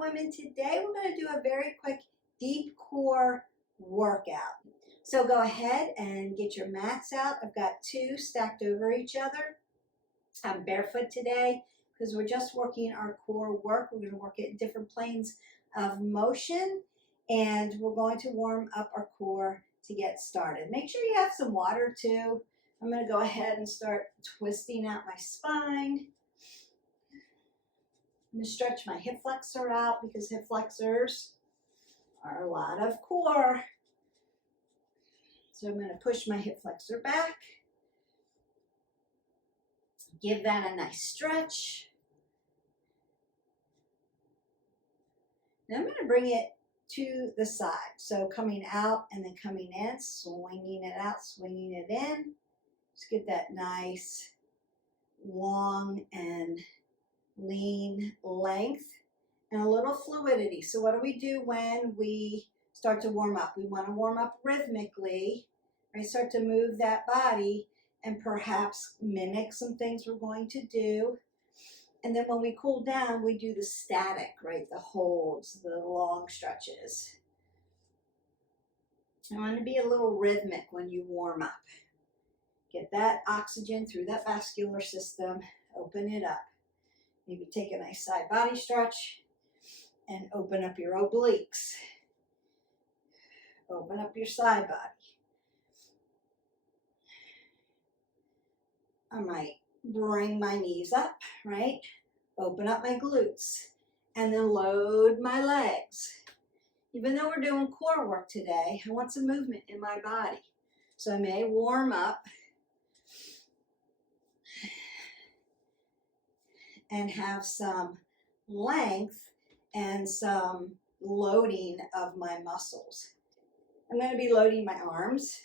women. Today we're going to do a very quick deep core workout. So go ahead and get your mats out. I've got two stacked over each other. I'm barefoot today because we're just working our core work. We're going to work it in different planes of motion, and we're going to warm up our core to get started. Make sure you have some water too. I'm going to go ahead and start twisting out my spine. I'm going to stretch my hip flexor out because hip flexors are a lot of core. So I'm going to push my hip flexor back. Give that a nice stretch. Now I'm going to bring it to the side. So coming out and then coming in, swinging it out, swinging it in. Just get that nice long and lean length and a little fluidity. So what do we do when we start to warm up? We want to warm up rhythmically, right? Start to move that body and perhaps mimic some things we're going to do. And then when we cool down, we do the static, right? The holds, the long stretches. I want to be a little rhythmic when you warm up. Get that oxygen through that vascular system, open it up. Maybe take a nice side body stretch and open up your obliques. Open up your side body. I might bring my knees up, right? Open up my glutes and then load my legs. Even though we're doing core work today, I want some movement in my body. So I may warm up and have some length and some loading of my muscles. I'm going to be loading my arms.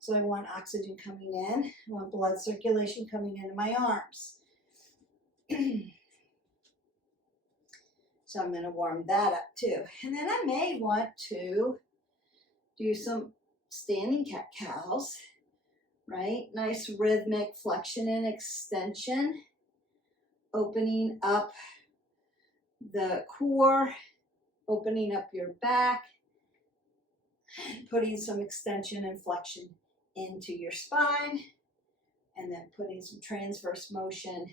So I want oxygen coming in. I want blood circulation coming into my arms. So I'm going to warm that up too. And then I may want to do some standing cat-cows, right? Nice rhythmic flexion and extension. Opening up the core, opening up your back, putting some extension and flexion into your spine, and then putting some transverse motion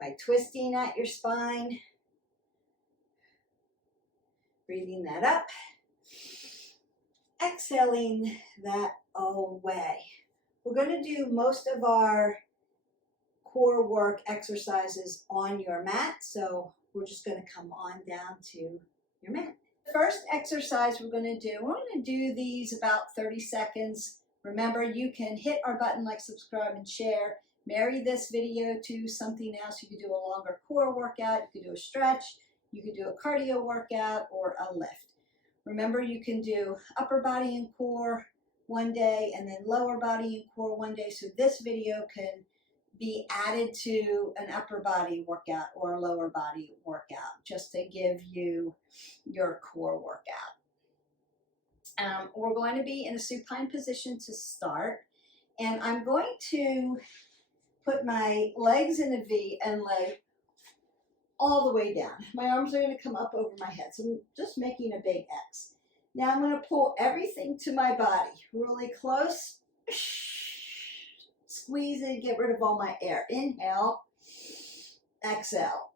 by twisting at your spine, breathing that up, exhaling that away. We're going to do most of our core work exercises on your mat, so we're just going to come on down to your mat. The first exercise we're going to do these about 30 seconds. Remember, you can hit our button like, subscribe, and share. Marry this video to something else. You could do a longer core workout, you could do a stretch, you could do a cardio workout, or a lift. Remember, you can do upper body and core one day and then lower body and core one day. So this video can be added to an upper body workout or a lower body workout just to give you your core workout. We're going to be in a supine position to start, and I'm going to put my legs in a V and lay all the way down. My arms are going to come up over my head, so I'm just making a big X. Now I'm going to pull everything to my body really close. Squeeze it, get rid of all my air. Inhale, exhale.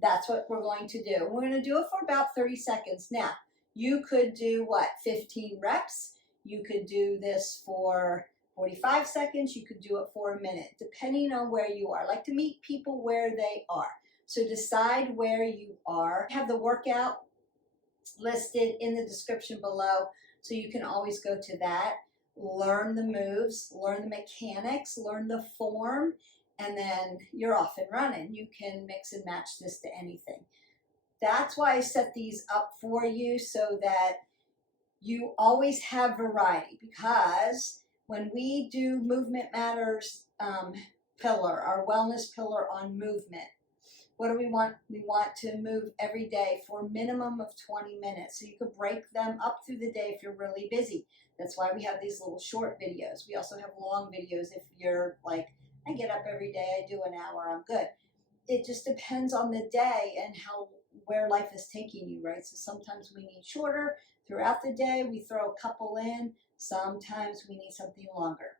That's what we're going to do. We're going to do it for about 30 seconds. Now, you could do what? 15 reps. You could do this for 45 seconds. You could do it for a minute, depending on where you are. I like to meet people where they are. So decide where you are. Have the workout listed in the description below, so you can always go to that. Learn the moves, learn the mechanics, learn the form, and then you're off and running. You can mix and match this to anything. That's why I set these up for you, so that you always have variety, because when we do Movement Matters pillar, our wellness pillar on movement, what do we want? We want to move every day for a minimum of 20 minutes. So you could break them up through the day if you're really busy. That's why we have these little short videos. We also have long videos if you're like, I get up every day, I do an hour, I'm good. it just depends on the day and where life is taking you, right? So sometimes we need shorter throughout the day. We throw a couple in. Sometimes we need something longer.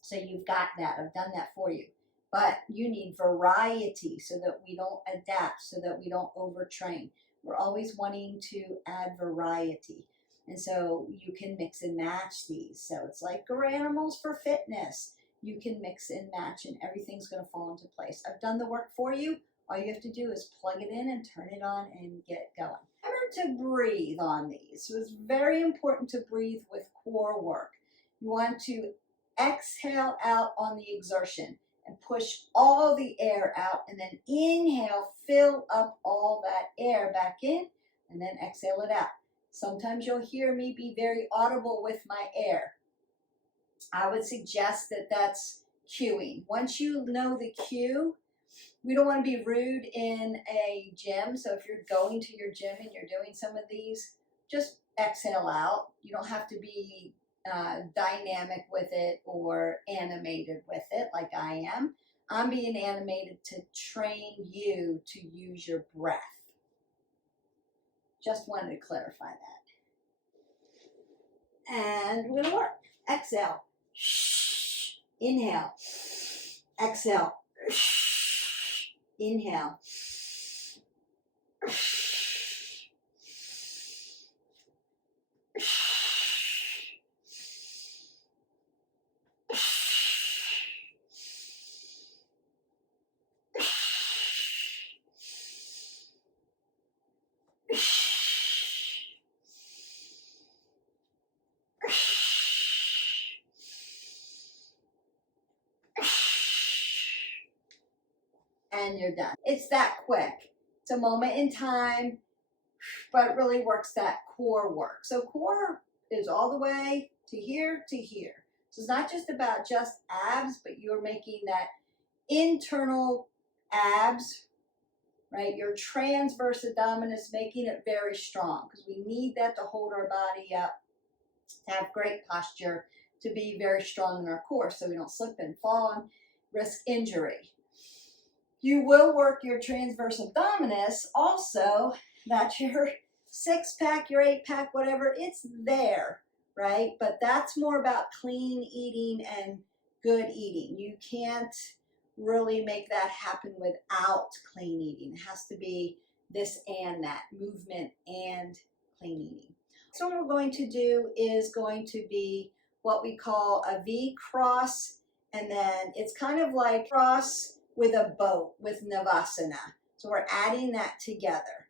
So you've got that. I've done that for you. But you need variety so that we don't adapt, so that we don't overtrain. We're always wanting to add variety. And so you can mix and match these. So it's like animals for fitness. You can mix and match and everything's going to fall into place. I've done the work for you. All you have to do is plug it in and turn it on and get going. Remember to breathe on these. So it's very important to breathe with core work. You want to exhale out on the exertion and push all the air out, and then inhale, fill up all that air back in, and then exhale it out. Sometimes you'll hear me be very audible with my air. I would suggest that that's cueing. Once you know the cue, we don't want to be rude in a gym. So if you're going to your gym and you're doing some of these, just exhale out. You don't have to be dynamic with it or animated with it like I am. I'm being animated to train you to use your breath. Just wanted to clarify that. And we're going to work. Exhale. Inhale. Exhale. Inhale. And you're done. It's that quick. It's a moment in time, but it really works that core work. So core is all the way to here to here. So it's not just about just abs, but you're making that internal abs, right? Your transverse abdominis, making it very strong because we need that to hold our body up, to have great posture, to be very strong in our core so we don't slip and fall and risk injury. You will work your transverse abdominis also, that's your 6-pack, your 8-pack, whatever, it's there, right? But that's more about clean eating and good eating. You can't really make that happen without clean eating. It has to be this and that, movement and clean eating. So what we're going to do is going to be what we call a Vcriss, and then it's kind of like cross with a boat with Navasana. So we're adding that together.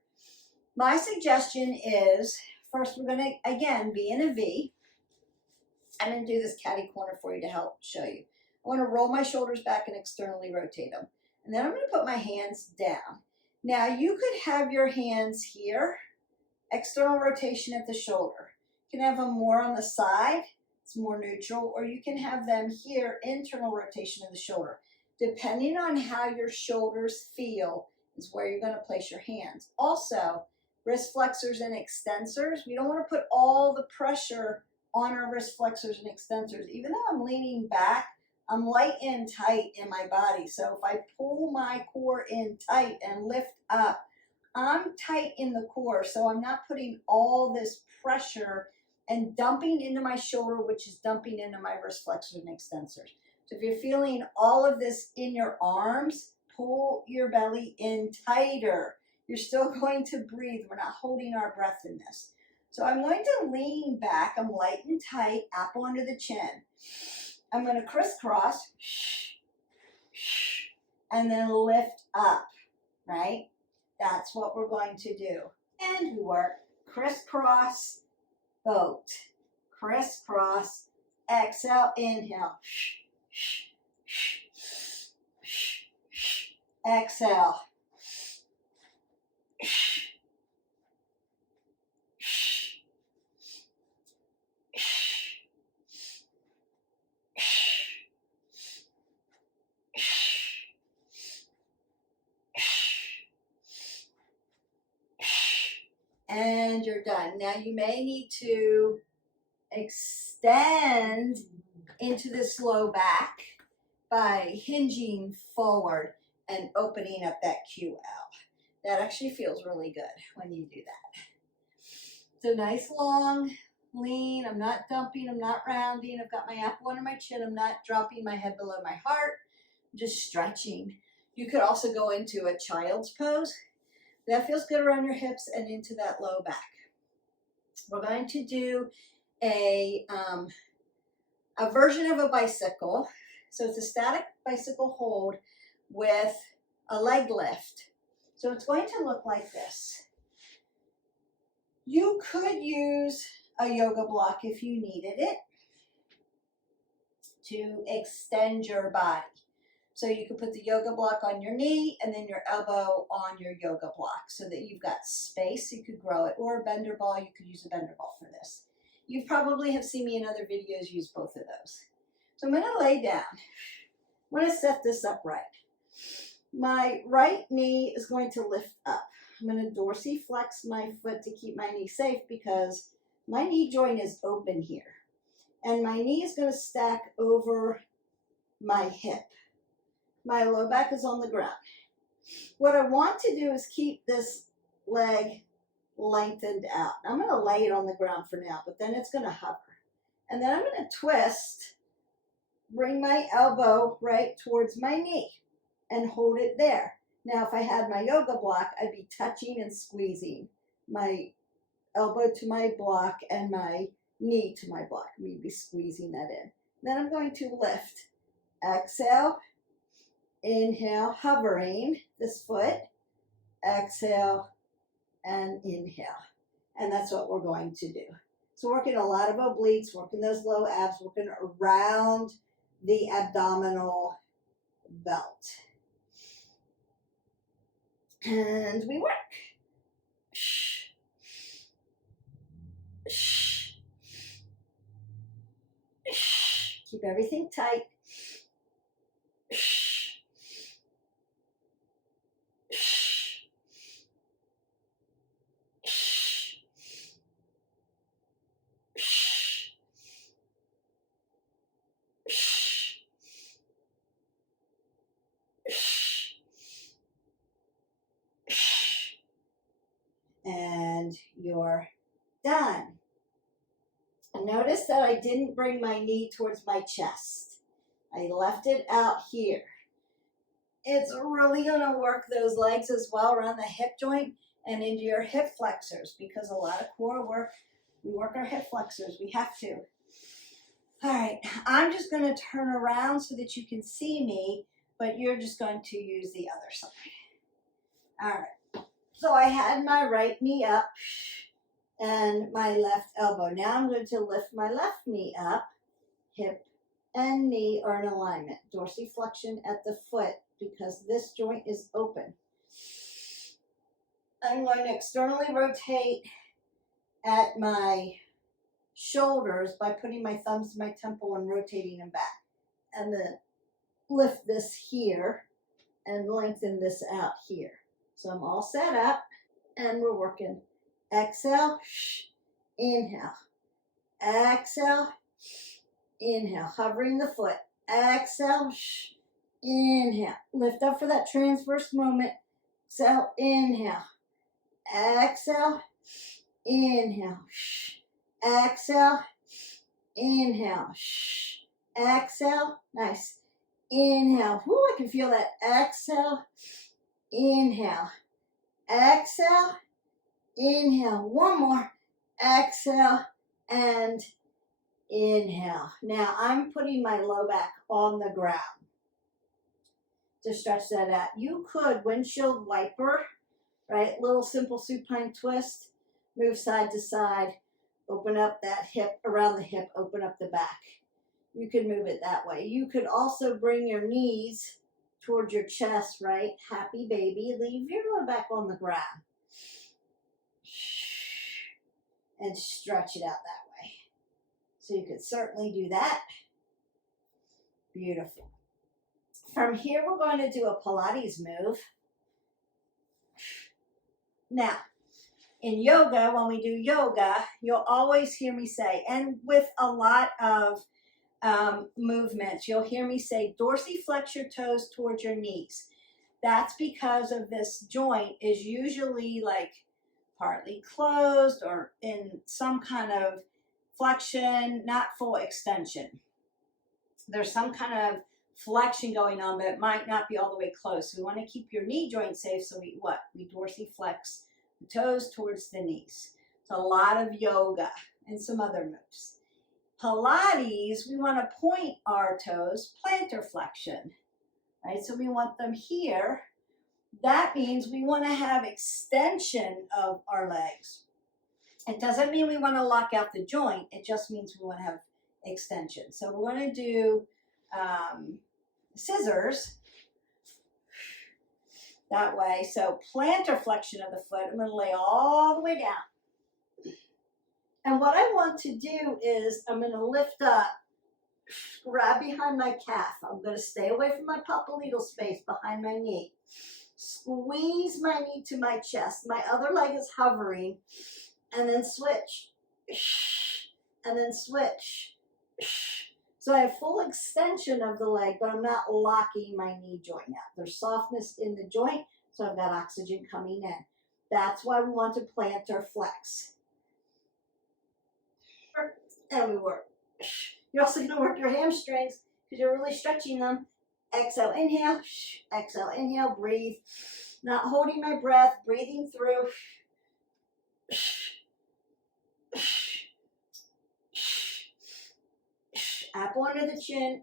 My suggestion is, first we're going to, again, be in a V. I'm going to do this catty corner for you to help show you. I want to roll my shoulders back and externally rotate them. And then I'm going to put my hands down. Now you could have your hands here, external rotation at the shoulder. You can have them more on the side, it's more neutral, or you can have them here, internal rotation of the shoulder. Depending on how your shoulders feel is where you're going to place your hands. Also, wrist flexors and extensors, we don't want to put all the pressure on our wrist flexors and extensors. Even though I'm leaning back, I'm light and tight in my body. So if I pull my core in tight and lift up, I'm tight in the core. So I'm not putting all this pressure and dumping into my shoulder, which is dumping into my wrist flexors and extensors. So if you're feeling all of this in your arms, pull your belly in tighter. You're still going to breathe. We're not holding our breath in this. So I'm going to lean back. I'm light and tight, apple under the chin. I'm going to crisscross and then lift up, right? That's what we're going to do. And we work crisscross, boat, crisscross, exhale, inhale. Exhale. And you're done. Now you may need to extend into this low back by hinging forward. and opening up that QL. That actually feels really good when you do that. It's a nice long lean. I'm not dumping, I'm not rounding. I've got my apple under my chin. I'm not dropping my head below my heart. I'm just stretching. You could also go into a child's pose. That feels good around your hips and into that low back. We're going to do a version of a bicycle. So it's a static bicycle hold with a leg lift. So it's going to look like this. You could use a yoga block if you needed it to extend your body. So you could put the yoga block on your knee and then your elbow on your yoga block so that you've got space. You could grow it, or a bender ball. You could use a bender ball for this. You probably have seen me in other videos use both of those. So I'm going to lay down. I'm going to set this up right. My right knee is going to lift up. I'm going to dorsiflex my foot to keep my knee safe because my knee joint is open here. And my knee is going to stack over my hip. My low back is on the ground. What I want to do is keep this leg lengthened out. I'm going to lay it on the ground for now, but then it's going to hover. And then I'm going to twist, bring my elbow right towards my knee and hold it there. Now, if I had my yoga block, I'd be touching and squeezing my elbow to my block and my knee to my block. We'd be squeezing that in. Then I'm going to lift. Exhale. Inhale, hovering this foot. Exhale and inhale. And that's what we're going to do. So working a lot of obliques, working those low abs, working around the abdominal belt. And we work. Keep everything tight. And you're done. Notice that I didn't bring my knee towards my chest. I left it out here. It's really going to work those legs as well around the hip joint and into your hip flexors, because a lot of core work, we work our hip flexors. We have to. All right, I'm just going to turn around so that you can see me, but you're just going to use the other side. All right. So I had my right knee up and my left elbow. Now I'm going to lift my left knee up. Hip and knee are in alignment. Dorsiflexion at the foot because this joint is open. I'm going to externally rotate at my shoulders by putting my thumbs to my temple and rotating them back. And then lift this here and lengthen this out here. So I'm all set up and we're working. Exhale, inhale. Exhale, inhale. Hovering the foot. Exhale, inhale. Lift up for that transverse moment. Exhale, inhale. Exhale, inhale. Exhale, inhale. Exhale, nice. Inhale. Woo, I can feel that. Exhale, inhale. Exhale, inhale. One more. Exhale and inhale. Now I'm putting my low back on the ground to stretch that out. You could windshield wiper, right? Little simple supine twist. Move side to side. Open up that hip, around the hip, open up the back. You can move it that way. You could also bring your knees towards your chest, right? Happy baby. Leave your low back on the ground. And stretch it out that way. So you could certainly do that. Beautiful. From here, we're going to do a Pilates move. Now, in yoga, when we do yoga, you'll always hear me say, and with a lot of movements, you'll hear me say, dorsiflex your toes towards your knees. That's because of this joint is usually like partly closed or in some kind of flexion, not full extension. There's some kind of flexion going on, but it might not be all the way closed. So we want to keep your knee joint safe. So we dorsiflex the toes towards the knees. It's a lot of yoga and some other moves. Pilates, we want to point our toes, plantar flexion, right? So we want them here. That means we want to have extension of our legs. It doesn't mean we want to lock out the joint. It just means we want to have extension. So we're going to do scissors that way. So plantar flexion of the foot. I'm going to lay all the way down. And what I want to do is I'm going to lift up, grab behind my calf. I'm going to stay away from my popliteal space behind my knee. Squeeze my knee to my chest. My other leg is hovering. And then switch. And then switch. So I have full extension of the leg, but I'm not locking my knee joint out. There's softness in the joint, so I've got oxygen coming in. That's why we want to plantar flex. And we work. You're also going to work your hamstrings because you're really stretching them. Exhale, inhale. Exhale, inhale. Breathe. Not holding my breath. Breathing through. Apple under the chin.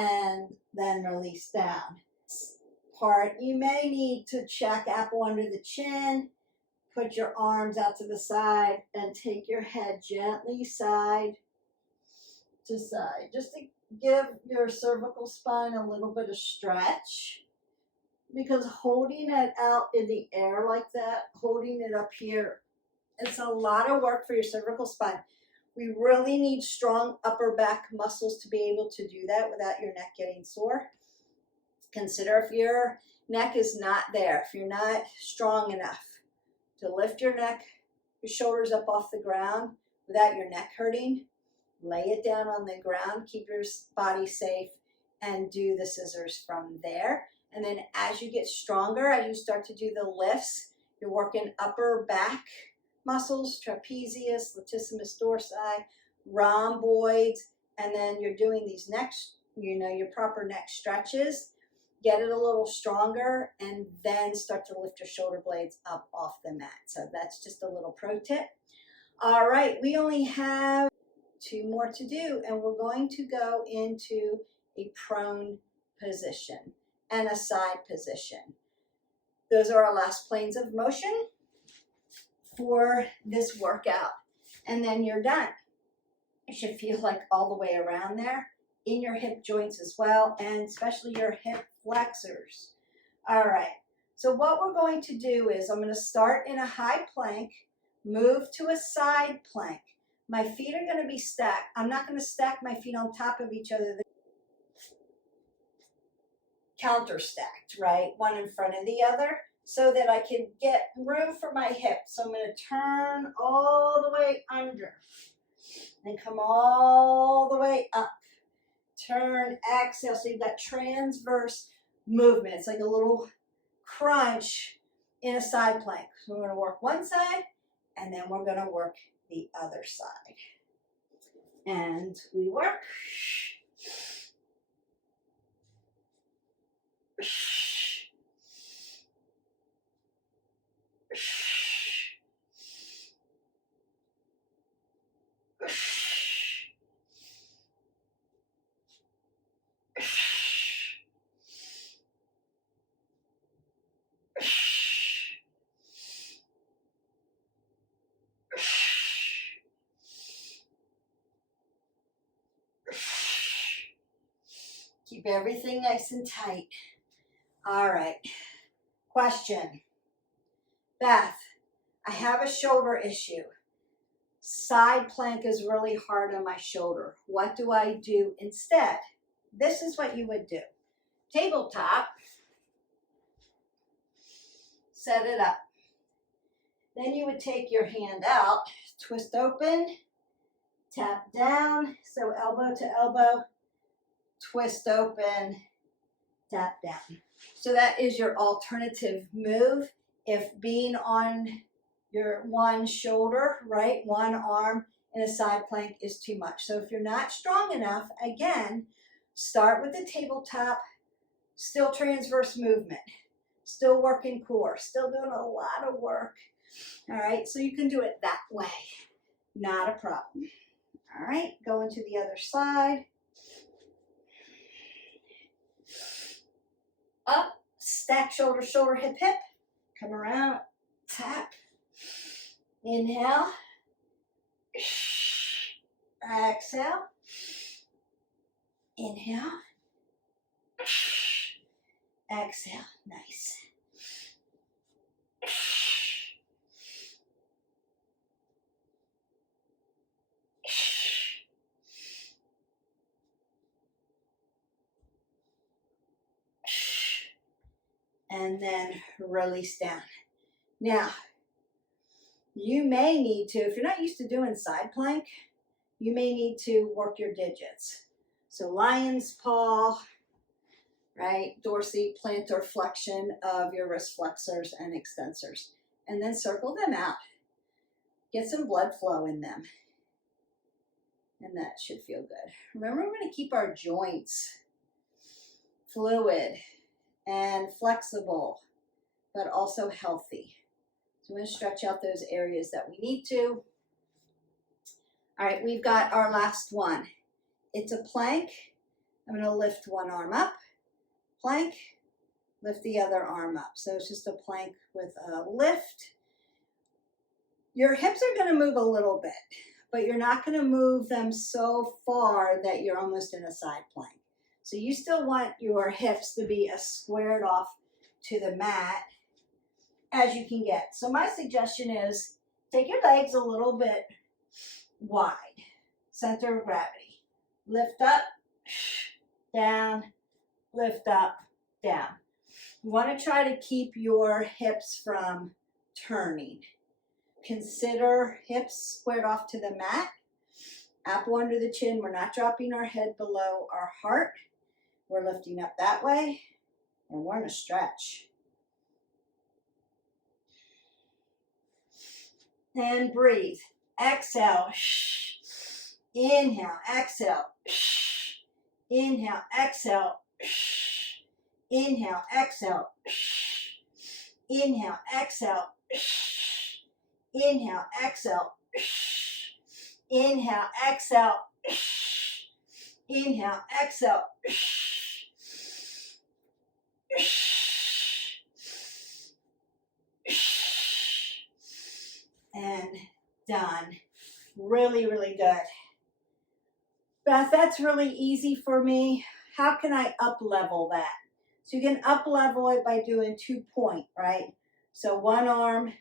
And then release down. Part you may need to check apple under the chin. Put your arms out to the side and take your head gently side to side, just to give your cervical spine a little bit of stretch, because holding it out in the air like that, holding it up here, it's a lot of work for your cervical spine. We really need strong upper back muscles to be able to do that without your neck getting sore. Consider if your neck is not there, if you're not strong enough to lift your neck, your shoulders up off the ground without your neck hurting, lay it down on the ground, keep your body safe, and do the scissors from there. And then as you get stronger, as you start to do the lifts, you're working upper back muscles, trapezius, latissimus dorsi, rhomboids, and then you're doing these neck, your proper neck stretches. Get it a little stronger, and then start to lift your shoulder blades up off the mat. So that's just a little pro tip. All right, we only have 2 more to do, and we're going to go into a prone position and a side position. Those are our last planes of motion for this workout, and then you're done. You should feel like all the way around there in your hip joints as well, and especially your hip flexors. All right, so what we're going to do is I'm going to start in a high plank, move to a side plank. My feet are going to be stacked. I'm not going to stack my feet on top of each other. Counter stacked, right? One in front of the other, so that I can get room for my hips. So I'm going to turn all the way under and come all the way up. Turn, exhale. So you've got transverse movement. It's like a little crunch in a side plank. So we're going to work one side, and then we're going to work the other side. And we work. Keep everything nice and tight. All right. Question. Beth, I have a shoulder issue. Side plank is really hard on my shoulder. What do I do instead? This is what you would do. Tabletop. set it up. Then you would take your hand out, twist open, tap down, so elbow to elbow, twist open, tap down. So that is your alternative move. If being on your one shoulder, right, one arm in a side plank is too much. So if you're not strong enough, again, start with the tabletop, still transverse movement, still working core, still doing a lot of work. All right, so you can do it that way, not a problem. All right, going to the other side. Up, stack shoulder, shoulder, hip, hip. Come around, tap. Inhale. Exhale. Inhale. Exhale. Nice. And then release down. Now, you may need to, if you're not used to doing side plank, you may need to work your digits. So lion's paw, right? Dorsiplantar flexion of your wrist flexors and extensors. And then circle them out. Get some blood flow in them. And that should feel good. Remember, we're going to keep our joints fluid and flexible, but also healthy. So we're going to stretch out those areas that we need to. All right, we've got our last one. It's a plank. I'm going to lift one arm up, plank, lift the other arm up. So it's just a plank with a lift. Your hips are going to move a little bit, but you're not going to move them so far that you're almost in a side plank. So you still want your hips to be as squared off to the mat as you can get. So my suggestion is take your legs a little bit wide, center of gravity. Lift up, down, lift up, down. You want to try to keep your hips from turning. Consider hips squared off to the mat. Apple under the chin. We're not dropping our head below our heart. We're lifting up that way, and we're in a stretch. And breathe. Exhale. Inhale. Exhale. Inhale. Exhale. Inhale. Exhale. Inhale. Exhale. Inhale. Exhale. Inhale. Exhale. Inhale. Exhale. And done. Really, really good. Beth, that's really easy for me. How can I up level that? So you can up level it by doing 2 point, right? So one arm,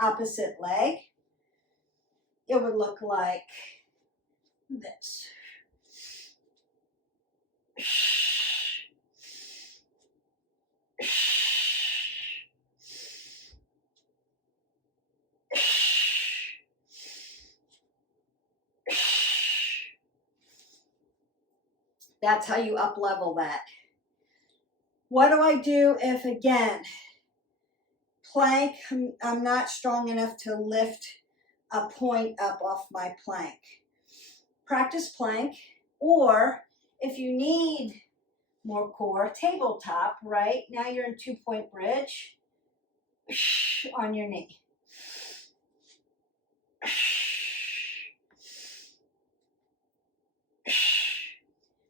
opposite leg. It would look like this. That's how you up level that. What do I do if, again, plank, I'm not strong enough to lift a point up off my plank? Practice plank, or if you need more core, tabletop, right? Now you're in 2 point bridge on your knee.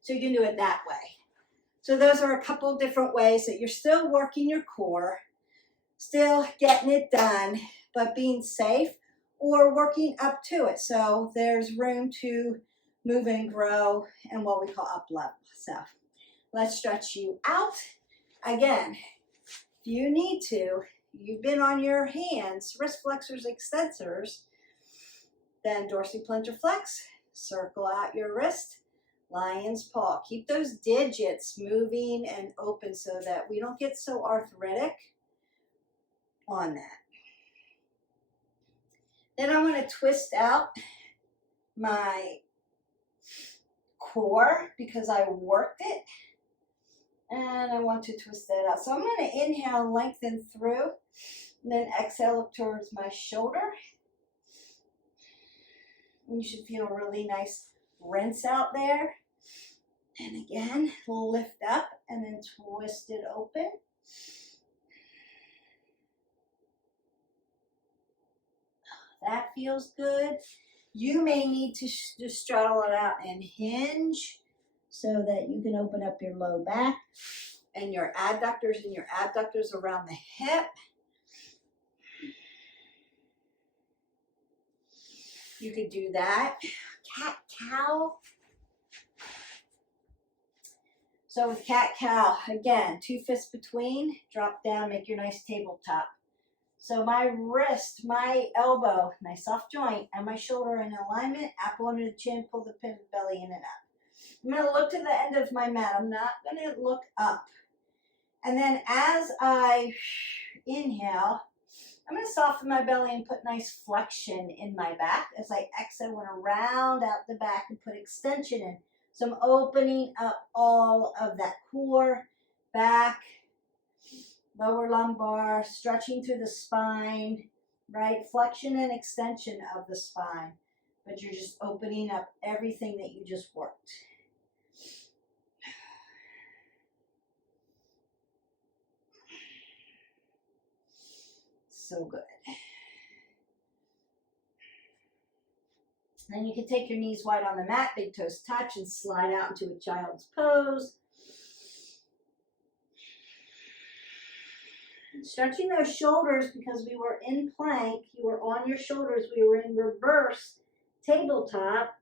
So you can do it that way. So those are a couple different ways that you're still working your core, still getting it done, but being safe or working up to it. So there's room to move and grow and what we call up level. So let's stretch you out. Again, if you need to, you've been on your hands, wrist flexors, extensors, then dorsiplantar flex, circle out your wrist, lion's paw. Keep those digits moving and open so that we don't get so arthritic. on that. Then I want to twist out my core because I worked it. And I want to twist that out. So I'm going to inhale, lengthen through, and then exhale up towards my shoulder. And you should feel a really nice rinse out there. And again, lift up and then twist it open. That feels good. You may need to just straddle it out and hinge so that you can open up your low back and your adductors around the hip. You could do that. Cat-cow. So with cat-cow, again, 2 fists between, drop down, make your nice tabletop. So my wrist, my elbow, nice soft joint, and my shoulder in alignment, apple under the chin, pull the pin belly in and up. I'm going to look to the end of my mat. I'm not going to look up. And then as I inhale, I'm going to soften my belly and put nice flexion in my back. As I exhale, I want to round out the back and put extension in. So I'm opening up all of that core, back, lower lumbar, stretching through the spine, right? Flexion and extension of the spine. But you're just opening up everything that you just worked. So good. Then you can take your knees wide on the mat, big toes touch, and slide out into a child's pose. Stretching those shoulders because we were in plank, you were on your shoulders, we were in reverse tabletop.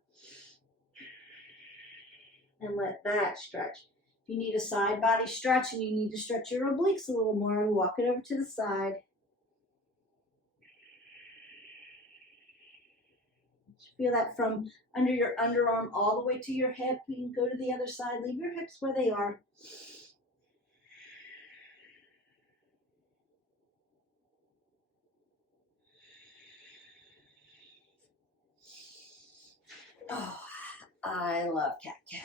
And let that stretch. If you need a side body stretch and you need to stretch your obliques a little more, and walk it over to the side. Feel that from under your underarm all the way to your hip. You can go to the other side. Leave your hips where they are. Oh, I love cat-cow.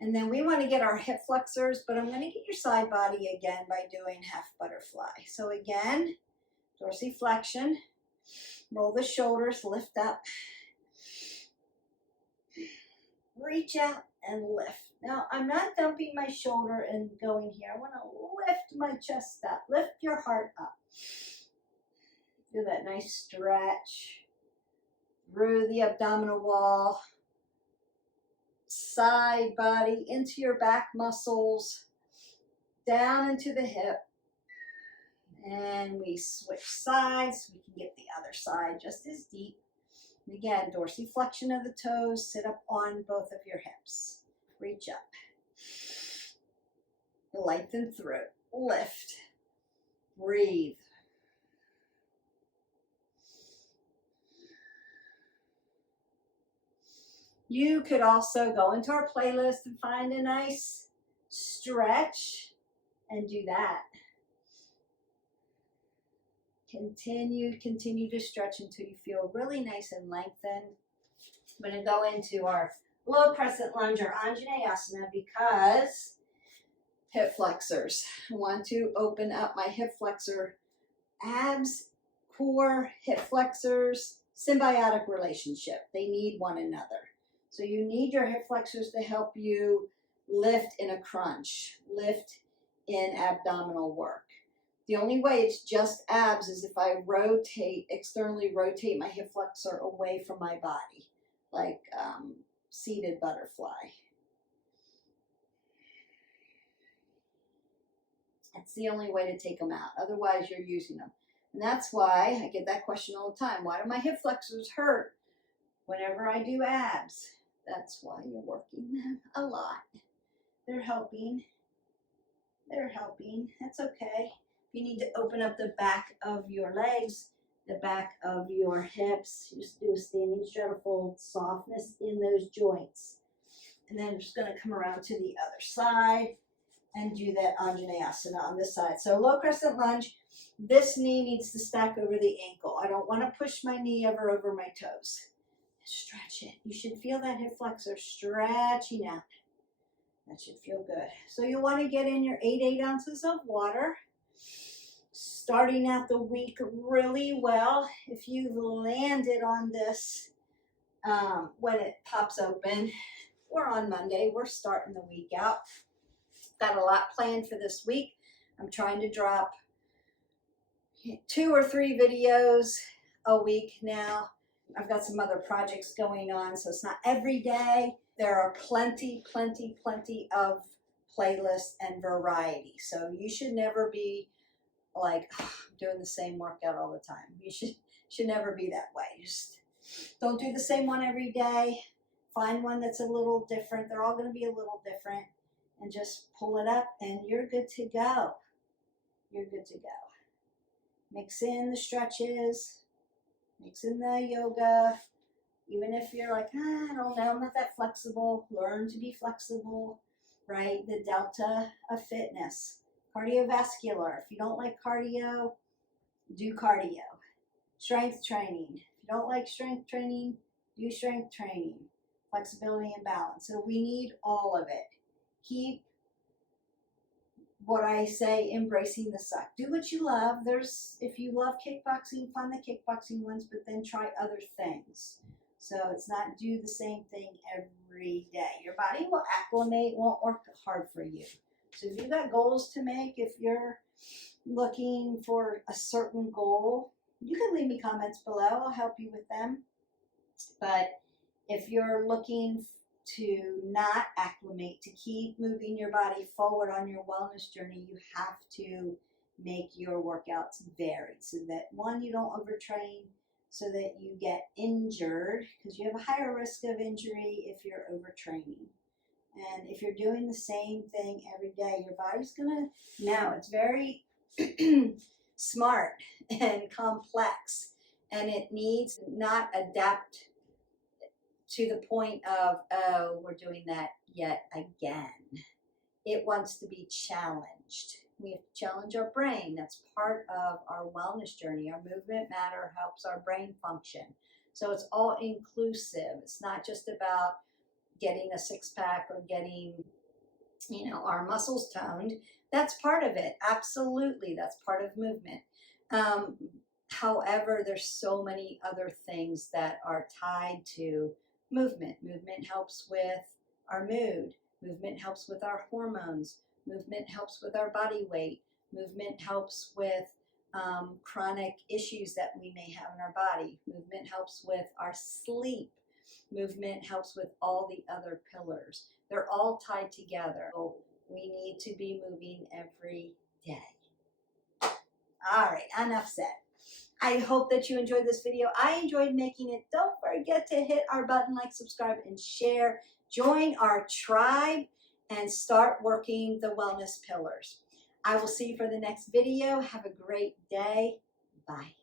And then we want to get our hip flexors, but I'm going to get your side body again by doing half butterfly. So again, dorsiflexion. Roll the shoulders, lift up. Reach out and lift. Now, I'm not dumping my shoulder and going here. I want to lift my chest up. Lift your heart up. Feel that nice stretch through the abdominal wall. Side body into your back muscles. Down into the hip. And we switch sides. We can get the other side just as deep. And again, dorsiflexion of the toes, sit up on both of your hips. Reach up. Lengthen through. Lift. Breathe. You could also go into our playlist and find a nice stretch and do that. Continue to stretch until you feel really nice and lengthened. I'm going to go into our low crescent lunge or Anjaneyasana because hip flexors. I want to open up my hip flexor, abs, core, hip flexors, symbiotic relationship. They need one another. So you need your hip flexors to help you lift in a crunch, lift in abdominal work. The only way it's just abs is if I externally rotate my hip flexor away from my body, like seated butterfly. That's the only way to take them out. Otherwise, you're using them. And that's why I get that question all the time. Why do my hip flexors hurt whenever I do abs? That's why you're working them a lot. They're helping. They're helping. That's okay. You need to open up the back of your legs, the back of your hips. Just do a standing straddle fold, softness in those joints. And then I'm just going to come around to the other side and do that Anjaneyasana on this side. So low crescent lunge. This knee needs to stack over the ankle. I don't want to push my knee ever over my toes. Stretch it. You should feel that hip flexor stretching out. That should feel good. So you want to get in your 8 ounces of water. Starting out the week really well. If you've landed on this when it pops open, we're on Monday. We're starting the week out. Got a lot planned for this week. I'm trying to drop 2 or 3 videos a week now. I've got some other projects going on, so it's not every day. There are plenty of playlists and variety. So you should never be like, oh, I'm doing the same workout all the time. You should never be that way. Just don't do the same one every day. Find one that's a little different. They're all going to be a little different. And just pull it up and you're good to go. You're good to go. Mix in the stretches. Mix in the yoga. Even if you're like, I don't know, I'm not that flexible. Learn to be flexible, right? The delta of fitness. Cardiovascular. If you don't like cardio, do cardio. Strength training. If you don't like strength training, do strength training. Flexibility and balance. So we need all of it. Keep what I say, embracing the suck. Do what you love. If you love kickboxing, find the kickboxing ones, but then try other things. So it's not do the same thing every day. Your body will acclimate, won't work hard for you. So if you've got goals to make, if you're looking for a certain goal, you can leave me comments below. I'll help you with them. But if you're looking to not acclimate, to keep moving your body forward on your wellness journey, you have to make your workouts varied so that, one, you don't overtrain, so that you get injured, because you have a higher risk of injury if you're overtraining. And if you're doing the same thing every day, your body's gonna know. It's very smart and complex, and it needs to not adapt to the point of, oh, we're doing that yet again. It wants to be challenged. We have to challenge our brain. That's part of our wellness journey. Our movement matter helps our brain function. So it's all inclusive. It's not just about getting a six-pack or getting, our muscles toned. That's part of it. Absolutely. That's part of movement. However, there's so many other things that are tied to movement. Movement helps with our mood. Movement helps with our hormones. Movement helps with our body weight. Movement helps with chronic issues that we may have in our body. Movement helps with our sleep. Movement helps with all the other pillars. They're all tied together. So we need to be moving every day. All right, enough said. I hope that you enjoyed this video. I enjoyed making it. Don't forget to hit our button, like, subscribe, and share. Join our tribe and start working the wellness pillars. I will see you for the next video. Have a great day. Bye.